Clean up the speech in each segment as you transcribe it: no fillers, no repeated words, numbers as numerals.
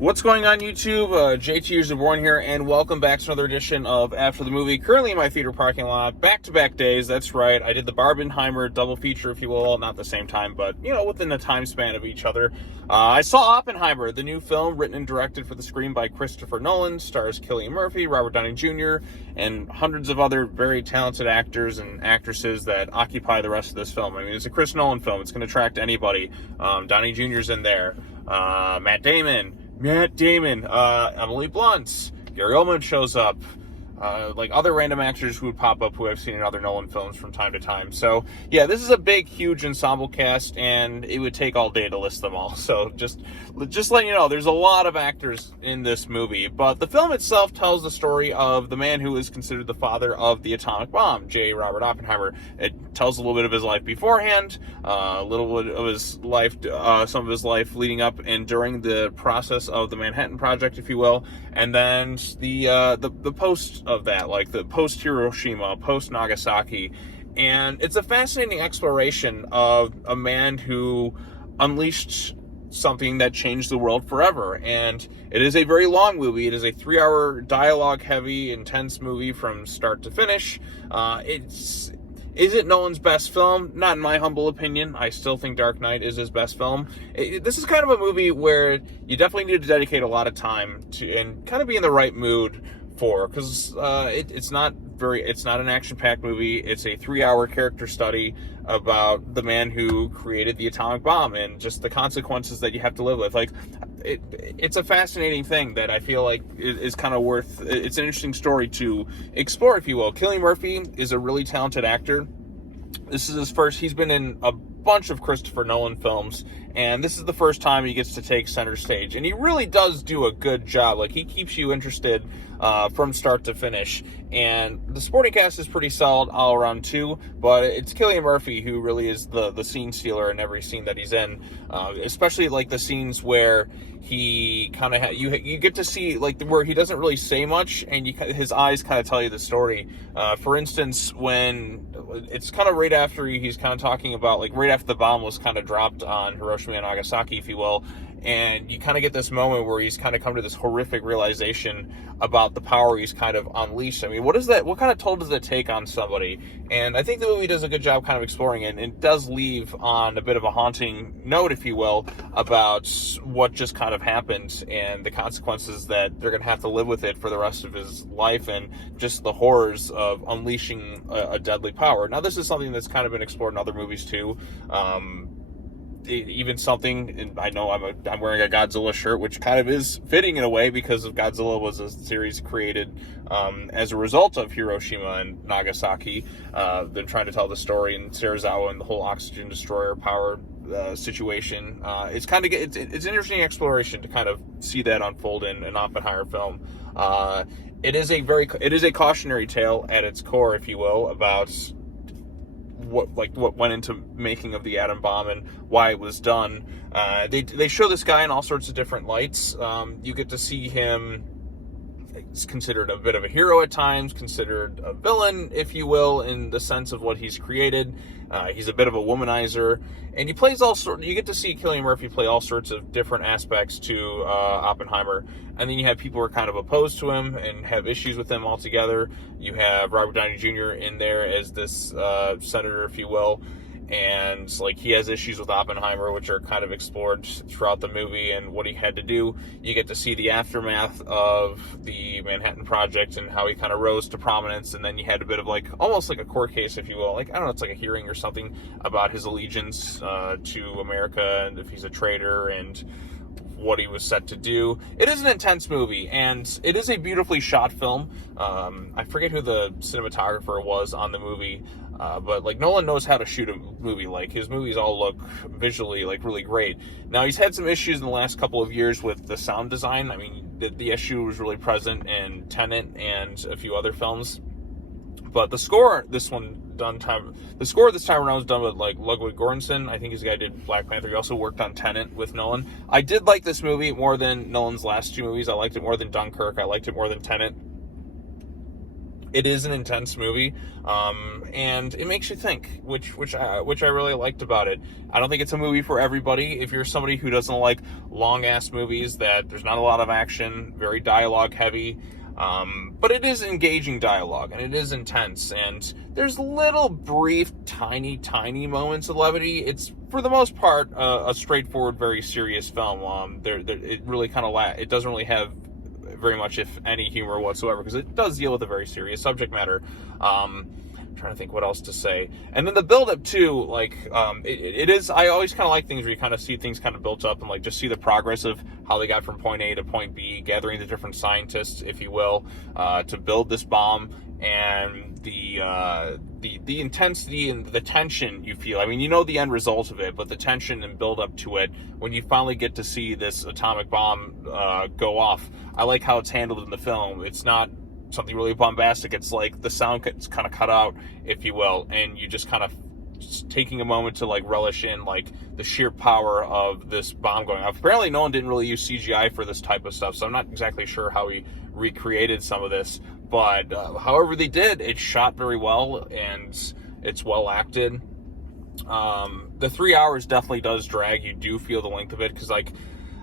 What's going on, YouTube? JT is Born here, and welcome back to another edition of After the Movie. Currently in my theater parking lot, back-to-back days. That's right. I did the Barbenheimer double feature, if you will. Not the same time, but, within the time span of each other. I saw Oppenheimer, the new film written and directed for the screen by Christopher Nolan. Stars Cillian Murphy, Robert Downey Jr., and hundreds of other very talented actors and actresses that occupy the rest of this film. I mean, it's a Chris Nolan film. It's going to attract anybody. Downey Jr.'s in there. Matt Damon, Emily Blunt, Gary Oldman shows up, like other random actors who would pop up who I've seen in other Nolan films from time to time. So, yeah, this is a big, huge ensemble cast, and it would take all day to list them all. So, just letting you know, there's a lot of actors in this movie. But the film itself tells the story of the man who is considered the father of the atomic bomb, J. Robert Oppenheimer. It tells a little bit of his life beforehand, a little bit of his life, some of his life leading up and during the process of the Manhattan Project, if you will, and then the post of that, like the post Hiroshima, post Nagasaki. And it's a fascinating exploration of a man who unleashed something that changed the world forever. And it is a very long movie. It is a 3-hour dialogue heavy, intense movie from start to finish. Is it Nolan's best film? Not in my humble opinion. I still think Dark Knight is his best film. This is kind of a movie where you definitely need to dedicate a lot of time to and kind of be in the right mood for, because it's not an action-packed movie. It's a 3-hour character study about the man who created the atomic bomb and just the consequences that you have to live with. Like, it's a fascinating thing that I feel like is kind of worth. It's an interesting story to explore, if you will. Cillian Murphy is a really talented actor. This is his first. He's been in a bunch of Christopher Nolan films, and this is the first time he gets to take center stage, and he really does do a good job. Like, he keeps you interested from start to finish, and the supporting cast is pretty solid all around too, but it's Cillian Murphy who really is the scene stealer in every scene that he's in, especially like the scenes where he kind of you get to see like where he doesn't really say much, and his eyes kind of tell you the story. For instance, when it's kind of right after he's kind of talking about, like, right after the bomb was kind of dropped on Hiroshima and Nagasaki, if you will, and you kind of get this moment where he's kind of come to this horrific realization about the power he's kind of unleashed. I mean, what kind of toll does that take on somebody? And I think the movie does a good job kind of exploring it, and it does leave on a bit of a haunting note, if you will, about what just kind of happened and the consequences that they're going to have to live with it for the rest of his life, and just the horrors of unleashing a deadly power. Now, this is something that's kind of been explored in other movies too. Even something, and I know I'm wearing a Godzilla shirt, which kind of is fitting in a way because of Godzilla was a series created as a result of Hiroshima and Nagasaki. They're trying to tell the story in Serizawa and the whole oxygen destroyer power situation. It's kind of it's an interesting exploration to kind of see that unfold in an Oppenheimer film. It is a cautionary tale at its core, if you will, about what went into making of the atom bomb and why it was done. They show this guy in all sorts of different lights. You get to see him. He's considered a bit of a hero at times, considered a villain, if you will, in the sense of what he's created. He's a bit of a womanizer, and he plays you get to see Cillian Murphy play all sorts of different aspects to Oppenheimer. And then you have people who are kind of opposed to him and have issues with him altogether. You have Robert Downey Jr. in there as this senator, if you will. And like, he has issues with Oppenheimer, which are kind of explored throughout the movie and what he had to do. You get to see the aftermath of the Manhattan Project and how he kind of rose to prominence. And then you had a bit of almost like a court case, if you will. Like, I don't know, it's like a hearing or something about his allegiance to America and if he's a traitor and what he was set to do. It is an intense movie, and it is a beautifully shot film. I forget who the cinematographer was on the movie, but like, Nolan knows how to shoot a movie. Like, his movies all look visually like really great. Now, he's had some issues in the last couple of years with the sound design. I mean, the issue was really present in Tenet and a few other films. But the score this time around was done with Ludwig Göransson. I think he's the guy who did Black Panther. He also worked on Tenet with Nolan. I did like this movie more than Nolan's last two movies. I liked it more than Dunkirk. I liked it more than Tenet. It is an intense movie, and it makes you think, which I really liked about it. I don't think it's a movie for everybody. If you're somebody who doesn't like long ass movies that there's not a lot of action, very dialogue heavy, but it is engaging dialogue and it is intense, and there's little brief, tiny moments of levity. It's for the most part a straightforward, very serious film. It really kind of it doesn't really have very much, if any, humor whatsoever, because it does deal with a very serious subject matter. I'm trying to think what else to say. And then the build-up too, like, it is, I always kind of like things where you kind of see things kind of built up and like just see the progress of how they got from point A to point B, gathering the different scientists, if you will, to build this bomb, and the intensity and the tension you feel. I mean, you know the end result of it, but the tension and build up to it when you finally get to see this atomic bomb go off. I like how it's handled in the film. It's not something really bombastic. It's like the sound gets kind of cut out, if you will, and you just kind of taking a moment to like relish in like the sheer power of this bomb going off. Apparently Nolan didn't really use CGI for this type of stuff, so I'm not exactly sure how he recreated some of this, but however they did, it's shot very well and it's well acted. The 3 hours definitely does drag. You do feel the length of it, because like,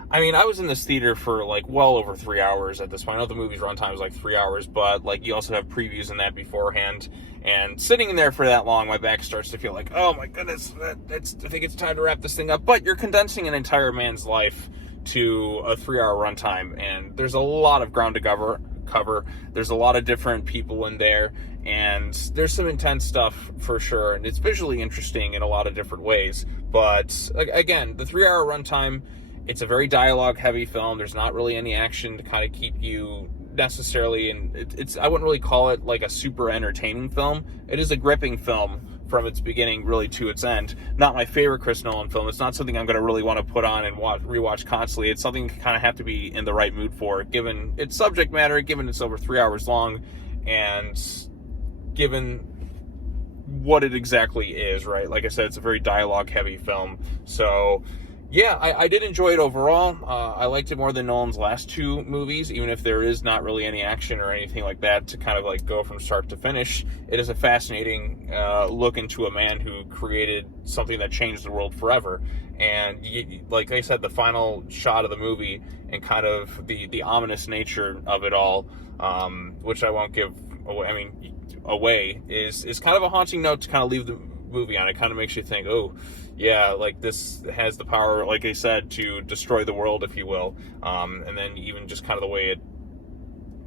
I mean, I was in this theater for like well over 3 hours at this point. I know the movie's runtime is like 3 hours, but like you also have previews in that beforehand. And sitting in there for that long, my back starts to feel like, oh my goodness, I think it's time to wrap this thing up. But you're condensing an entire man's life to a 3 hour runtime, and there's a lot of ground to cover. There's a lot of different people in there, and there's some intense stuff for sure, and it's visually interesting in a lot of different ways. But again, the 3 hour runtime, it's a very dialogue heavy film. There's not really any action to kind of keep you necessarily, and I wouldn't really call it like a super entertaining film. It is a gripping film from its beginning really to its end. Not my favorite Chris Nolan film. It's not something I'm going to really want to put on and rewatch constantly. It's something you kind of have to be in the right mood for, given its subject matter, given it's over 3 hours long, and given what it exactly is, right? Like I said, it's a very dialogue heavy film. So yeah, I did enjoy it overall. I liked it more than Nolan's last two movies, even if there is not really any action or anything like that to kind of like go from start to finish. It is a fascinating look into a man who created something that changed the world forever. And like I said, the final shot of the movie and kind of the ominous nature of it all, which I won't give away, is kind of a haunting note to kind of leave the movie on. It kind of makes you think, oh yeah, like this has the power, like I said, to destroy the world, if you will. And then even just kind of the way it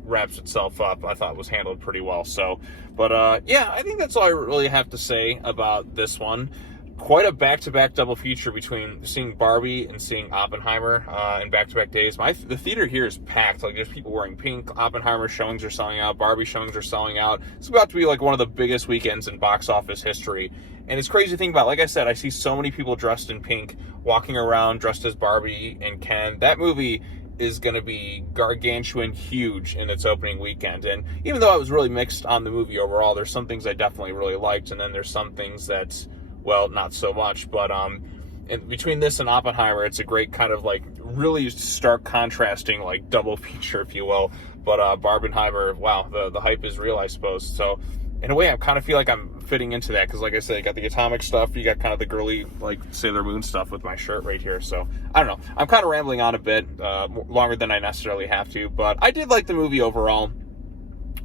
wraps itself up, I thought was handled pretty well. So, but yeah, I think that's all I really have to say about this one. Quite a back-to-back double feature between seeing Barbie and seeing Oppenheimer in back-to-back days. The theater here is packed. Like, there's people wearing pink. Oppenheimer showings are selling out. Barbie showings are selling out. It's about to be like one of the biggest weekends in box office history. And it's crazy to think about. Like I said, I see so many people dressed in pink, walking around dressed as Barbie and Ken. That movie is going to be gargantuan huge in its opening weekend. And even though I was really mixed on the movie overall, there's some things I definitely really liked, and then there's some things that, well, not so much. But and between this and Oppenheimer, it's a great kind of like really stark contrasting like double feature, if you will. But Barbenheimer, wow, the hype is real, I suppose. So in a way, I kind of feel like I'm fitting into that, because like I said, you got the atomic stuff, you got kind of the girly like Sailor Moon stuff with my shirt right here. So I don't know, I'm kind of rambling on a bit longer than I necessarily have to, but I did like the movie overall.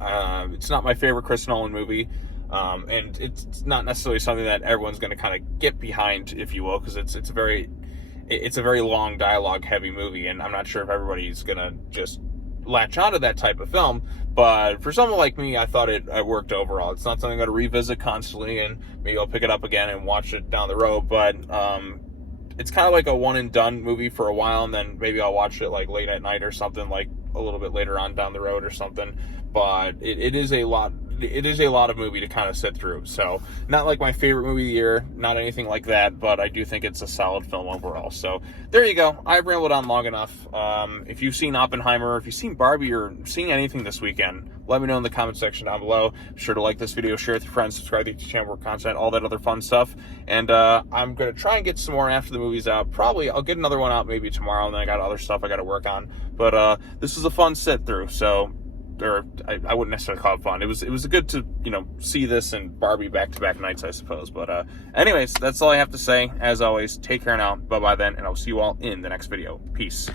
It's not my favorite Chris Nolan movie. And it's not necessarily something that everyone's going to kind of get behind, if you will, because it's a very long dialogue heavy movie, and I'm not sure if everybody's going to just latch onto that type of film. But for someone like me, I thought it worked overall. It's not something I'm going to revisit constantly, and maybe I'll pick it up again and watch it down the road, but it's kind of like a one and done movie for a while, and then maybe I'll watch it like late at night or something, like a little bit later on down the road or something. But it is a lot of movie to kind of sit through. So not like my favorite movie of the year, not anything like that, but I do think it's a solid film overall. So there you go. I've rambled on long enough. If you've seen Oppenheimer, if you've seen Barbie, or seen anything this weekend, let me know in the comment section down below. Be sure to like this video, share it with your friends, subscribe to the YouTube channel for content, all that other fun stuff. And I'm going to try and get some more after the movie's out. Probably I'll get another one out maybe tomorrow, and then I got other stuff I got to work on. But this is a fun sit through. So or I wouldn't necessarily call it fun. It was good to, you know, see this and Barbie back-to-back nights, I suppose. But anyways, that's all I have to say. As always, take care now. Bye-bye then, and I'll see you all in the next video. Peace.